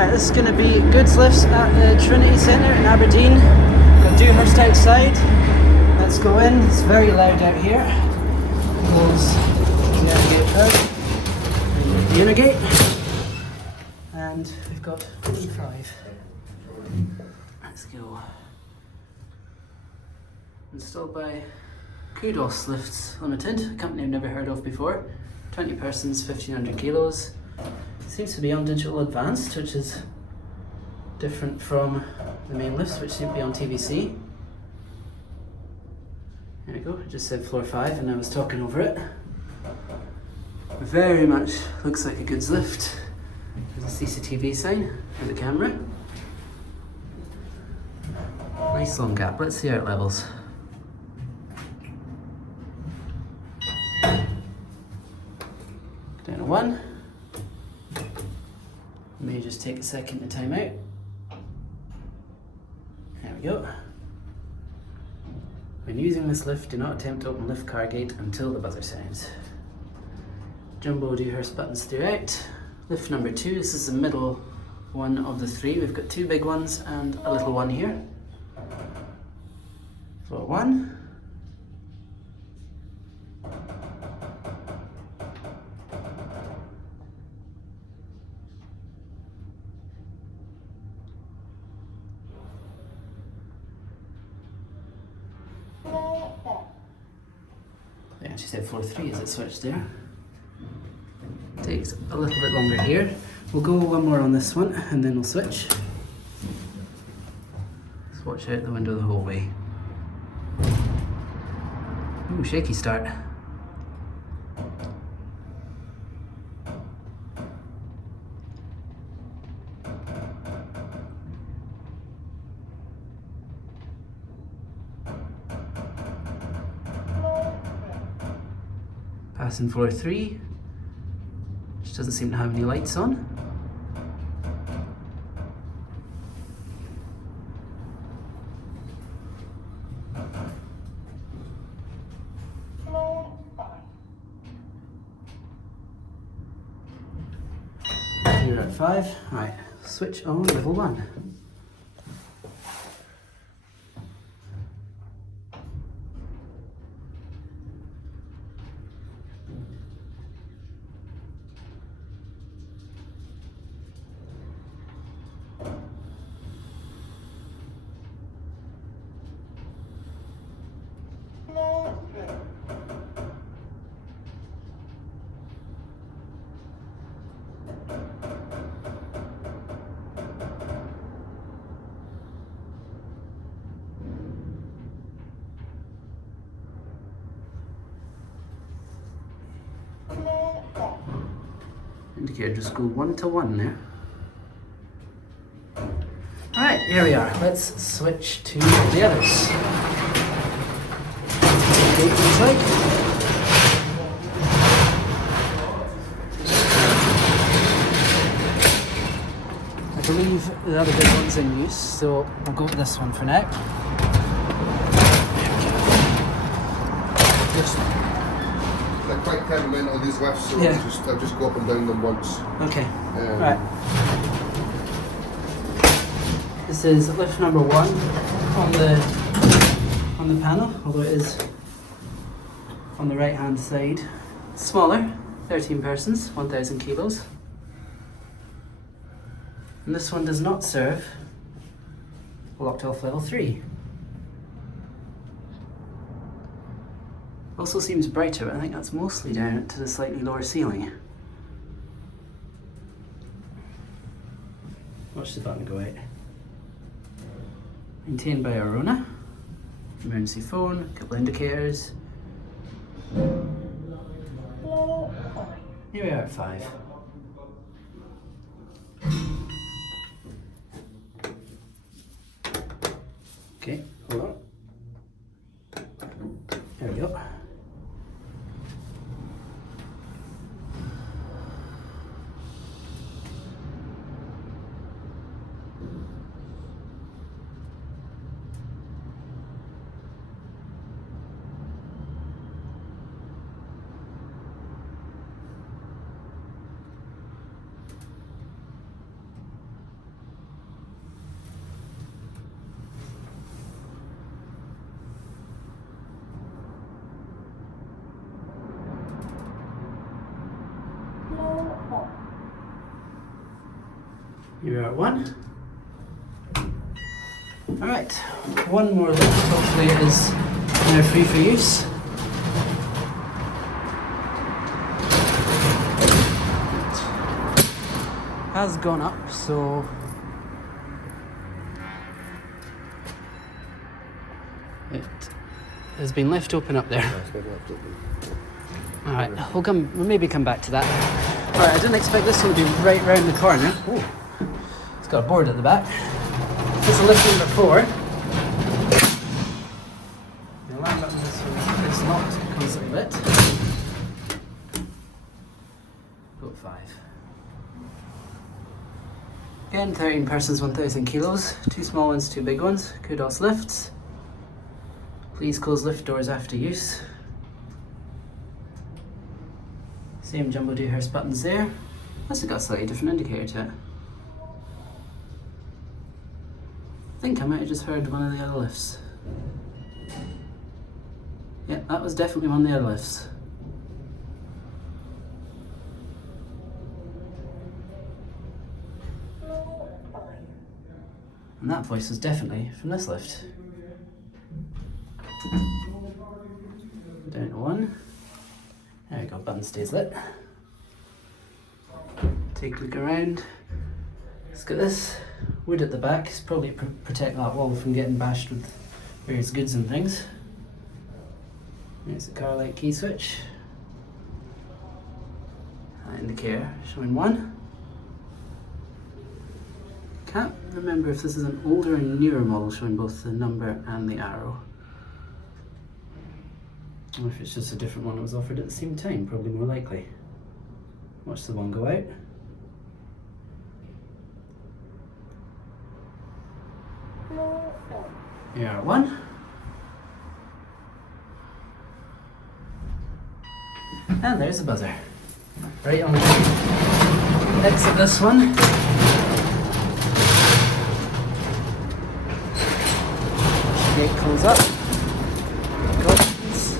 Alright, this is going to be goods lifts at the Trinity Centre in Aberdeen. Got Dewhurst outside. Let's go in. It's very loud out here. Close the gate out. The inner gate. And we've got 5. Let's go. Installed by Qudos Lifts Limited, a company I've never heard of before. 20 persons, 1500 kilos. Seems to be on Digital Advanced, which is different from the main lifts, which seem to be on TVC. There we go, it just said floor 5 and I was talking over it. Very much looks like a goods lift. There's a CCTV sign and the camera. Nice long gap, let's see how it levels. Down to 1. May just take a second to time out. There we go. When using this lift, do not attempt to open lift car gate until the buzzer sounds. Jumbo Dewhurst buttons throughout. Lift number 2, this is the middle one of the 3. We've got 2 big ones and a little one here. Floor 1. Yeah, she said floor 3 as it switched there. Takes a little bit longer here. We'll go one more on this one and then we'll switch. Let's watch out the window the whole way. Ooh, shaky start. Passing floor 3, which doesn't seem to have any lights on. You're at 5. Right, switch on level 1. Indicator just go 1 to 1 there. Alright, here we are. Let's switch to the others. Gate inside. I believe the other big one's in use, so we'll go with this one for now. They're quite temperamental, these lifts, so yeah. I'll just go up and down them once. Okay, right. This is lift number 1 on the panel, although it is on the right hand side. Smaller, 13 persons, 1000 kilos. And this one does not serve locked off level 3. Also seems brighter, but I think that's mostly down to the slightly lower ceiling. Watch the button go out. Maintained by Arona. Emergency phone, a couple indicators. Here we are at 5. Okay, hold on. There we go. You are at 1. Alright, one more lift, hopefully it is now free for use. It has gone up, so it has been left open up there. Alright, we'll maybe come back to that. Alright, I didn't expect this one to be right round the corner. Oh, it's got a board at the back. This is lift number 4. The alarm button is not constantly lit. Vote 5. Again, 13 persons, 1,000 kilos. 2 small ones, 2 big ones. Qudos lifts. Please close lift doors after use. Same jumbo Dewhurst buttons there. That's got a slightly different indicator to it. I think I might have just heard one of the other lifts. Yeah, that was definitely one of the other lifts. And that voice was definitely from this lift. Down to 1. There we go, button stays lit. Take a look around. Let's get this. Wood at the back. It's probably protect that wall from getting bashed with various goods and things. There's the car light key switch. Indicator showing 1. Can't remember if this is an older or newer model showing both the number and the arrow. Or if it's just a different one that was offered at the same time, probably more likely. Watch the one go out. Here are 1. And there's the buzzer. Right on the exit this one. Gate close up. Comes.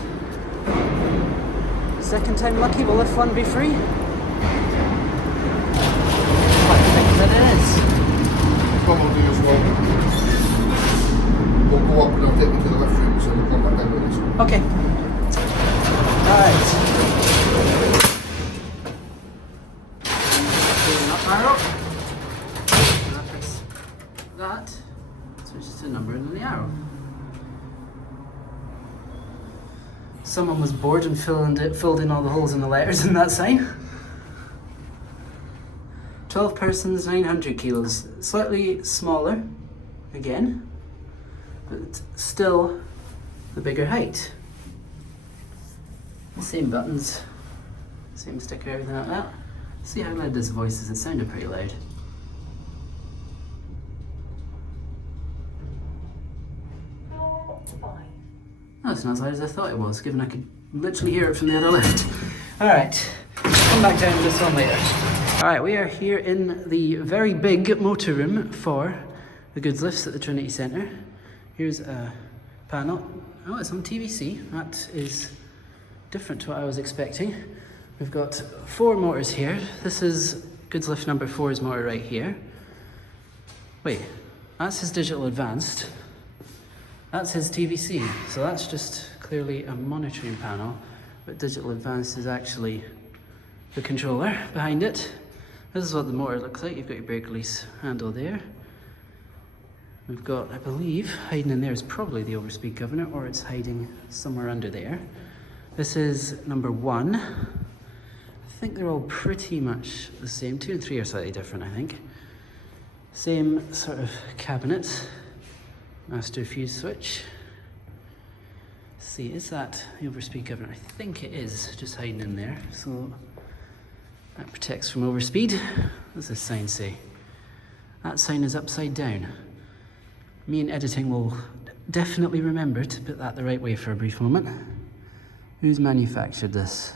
Second time lucky, will lift 1 be free? I think that it is. Probably as well. We'll go up and I'll take you to the lift room, so we'll come back down with this one. Okay. Alright. Up arrow. And I press that. Switches to the number and then the arrow. Someone was bored and filled in all the holes in the letters in that sign. 12 persons, 900 kilos. Slightly smaller, again, but still the bigger height. Same buttons, same sticker, everything like that. See how loud this voice is, it sounded pretty loud. Oh, it's not as loud as I thought it was, given I could literally hear it from the other lift. Alright, come back down to this one later. Alright, we are here in the very big motor room for the goods lifts at the Trinity Centre. Here's a panel. Oh, it's on TVC. That is different to what I was expecting. We've got 4 motors here. This is goods lift number 4's motor right here. Wait, that's his Digital Advanced. That's his TVC. So that's just clearly a monitoring panel, but Digital Advanced is actually the controller behind it. This is what the motor looks like. You've got your brake release handle there. We've got, I believe, hiding in there is probably the overspeed governor, or it's hiding somewhere under there. This is number 1. I think they're all pretty much the same. 2 and 3 are slightly different, I think. Same sort of cabinet. Master fuse switch. Let's see, is that the overspeed governor? I think it is, just hiding in there. So that protects from overspeed. What does this sign say? That sign is upside down. Me in editing will definitely remember to put that the right way for a brief moment. Who's manufactured this?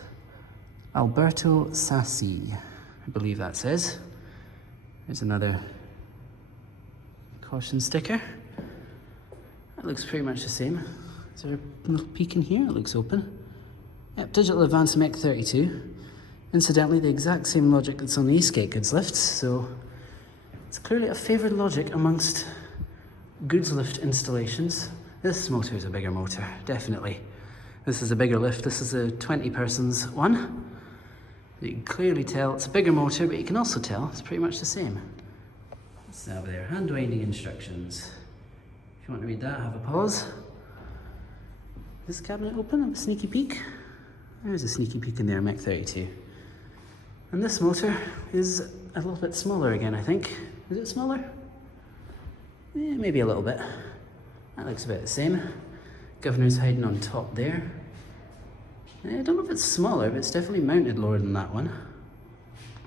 Alberto Sassi, I believe that says. There's another caution sticker. That looks pretty much the same. Is there a little peek in here? It looks open. Yep, Digital Advanced MEC32. Incidentally, the exact same logic that's on the Eastgate goods lifts, so It's clearly a favoured logic amongst goods lift installations. This motor is a bigger motor, definitely. This is a bigger lift. This is a 20 persons one. You can clearly tell it's a bigger motor, but you can also tell it's pretty much the same. It's over there, hand winding instructions. If you want to read that, have a pause. Is this cabinet open? Have a sneaky peek. There's a sneaky peek in there, MEC32. And this motor is a little bit smaller again, I think. Is it smaller? Yeah, maybe a little bit. That looks about the same. Governor's hiding on top there. I don't know if it's smaller, but it's definitely mounted lower than that one.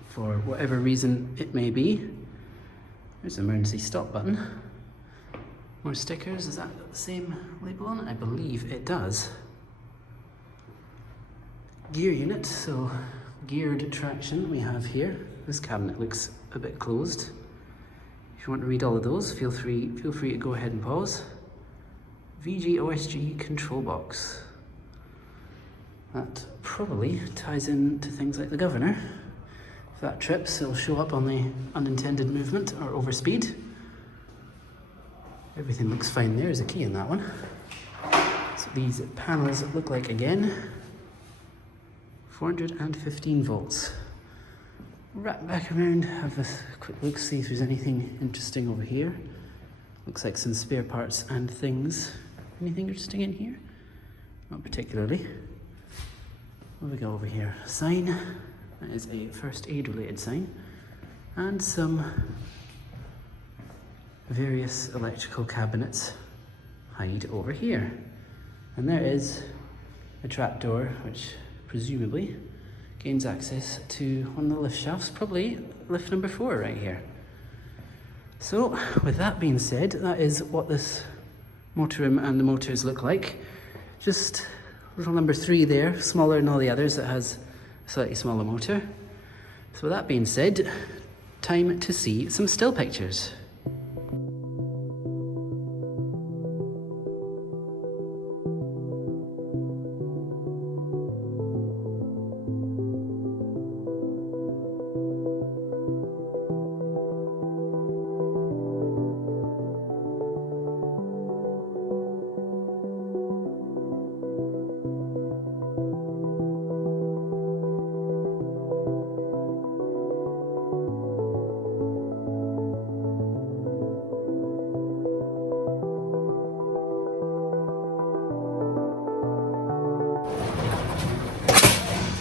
For whatever reason it may be. There's an emergency stop button. More stickers. Is that got the same label on it? I believe it does. Gear unit, so geared traction we have here. This cabinet looks a bit closed. If you want to read all of those, feel free to go ahead and pause. VG OSG control box. That probably ties into things like the governor. If that trips, it'll show up on the unintended movement or overspeed. Everything looks fine there. There's a key in that one. So these panels look like, again, 415 volts. Wrap back around, have a quick look, see if there's anything interesting over here. Looks like some spare parts and things. Anything interesting in here? Not particularly. What have we got over here? A sign. That is a first aid related sign. And some various electrical cabinets hide over here. And there is a trapdoor which presumably gains access to one of the lift shafts, probably lift number 4 right here. So with that being said, that is what this motorroom and the motors look like. Just little number 3 there, smaller than all the others, that has a slightly smaller motor. So with that being said, time to see some still pictures.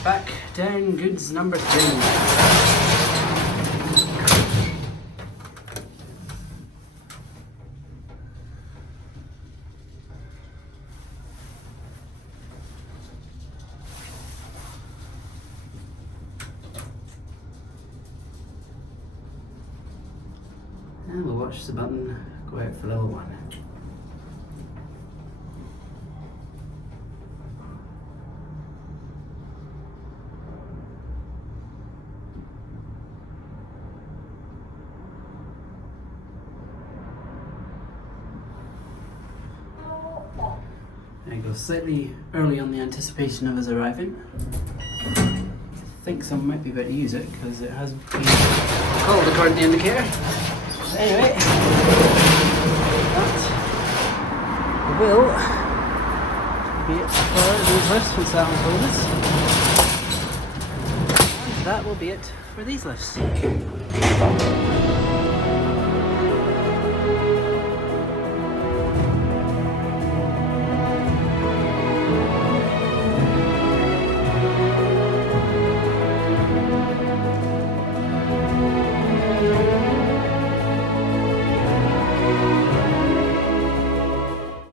Back down goods number 3. And we'll watch the button go out for level 1. There you go, slightly early on the anticipation of us arriving. I think someone might be about to use it because it has been called according to the indicator. Anyway, that will be it for these lifts once that one's loaded. And that will be it for these lifts.